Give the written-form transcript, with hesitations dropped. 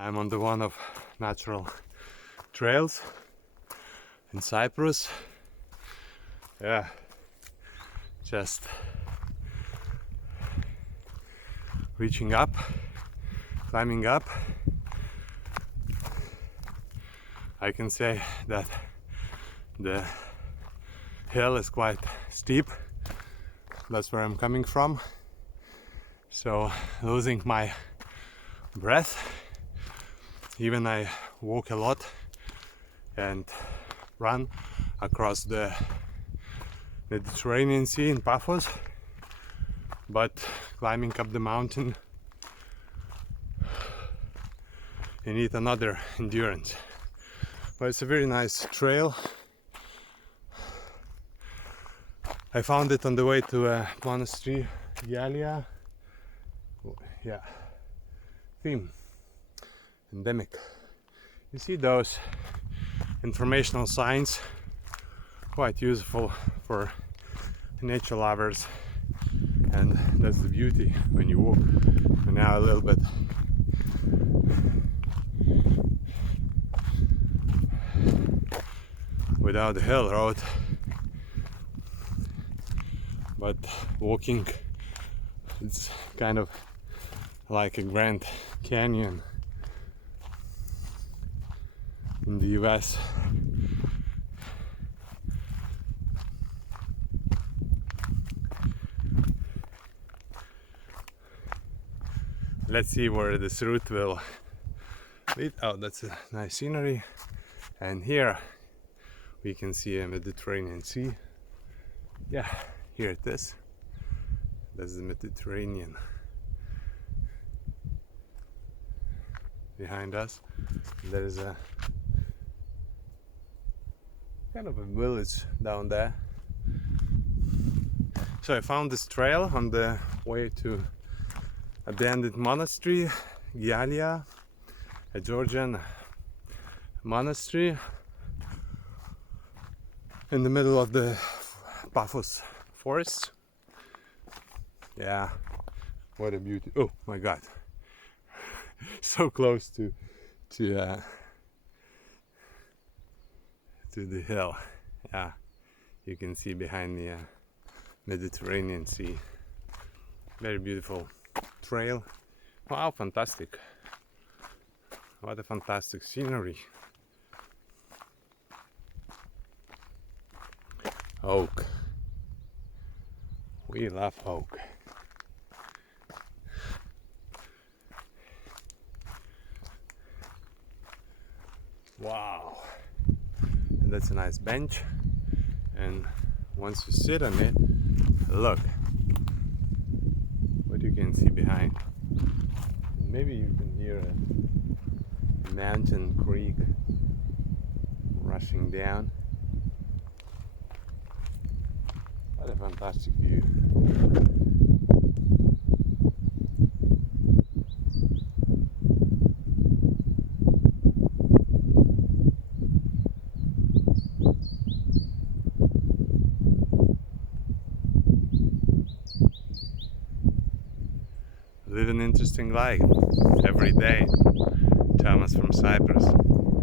I'm on the one of natural trails in Cyprus. Yeah, just reaching up, climbing up. I can say that the hill is quite steep. That's where I'm coming from. So losing my breath. Even I walk a lot and run across the Mediterranean Sea in Paphos, but climbing up the mountain, you need another endurance. But it's a very nice trail. I found it on the way to a monastery, Gialia. Yeah, theme, endemic. You see those informational signs, quite useful for nature lovers, and that's the beauty when you walk. And now a little bit without the hill road, but walking, it's kind of like a Grand Canyon in the US. Let's see where this route will lead. Oh, that's a nice scenery, and here we can see a Mediterranean Sea. Yeah, here it is. That's the Mediterranean behind us. There is a kind of a village down there. So I found this trail on the way to abandoned monastery, Gialia, a Georgian monastery in the middle of the Paphos forest. Yeah, what a beauty! Oh my God, so close to the hill. Yeah, you can see behind the Mediterranean Sea. Very beautiful trail. Wow, fantastic! What a fantastic scenery. Oak. We love oak. Wow. And that's a nice bench. And once you sit on it, look what you can see behind. Maybe you can hear a mountain creek rushing down. What a fantastic view. Live an interesting life every day. Thomas from Cyprus.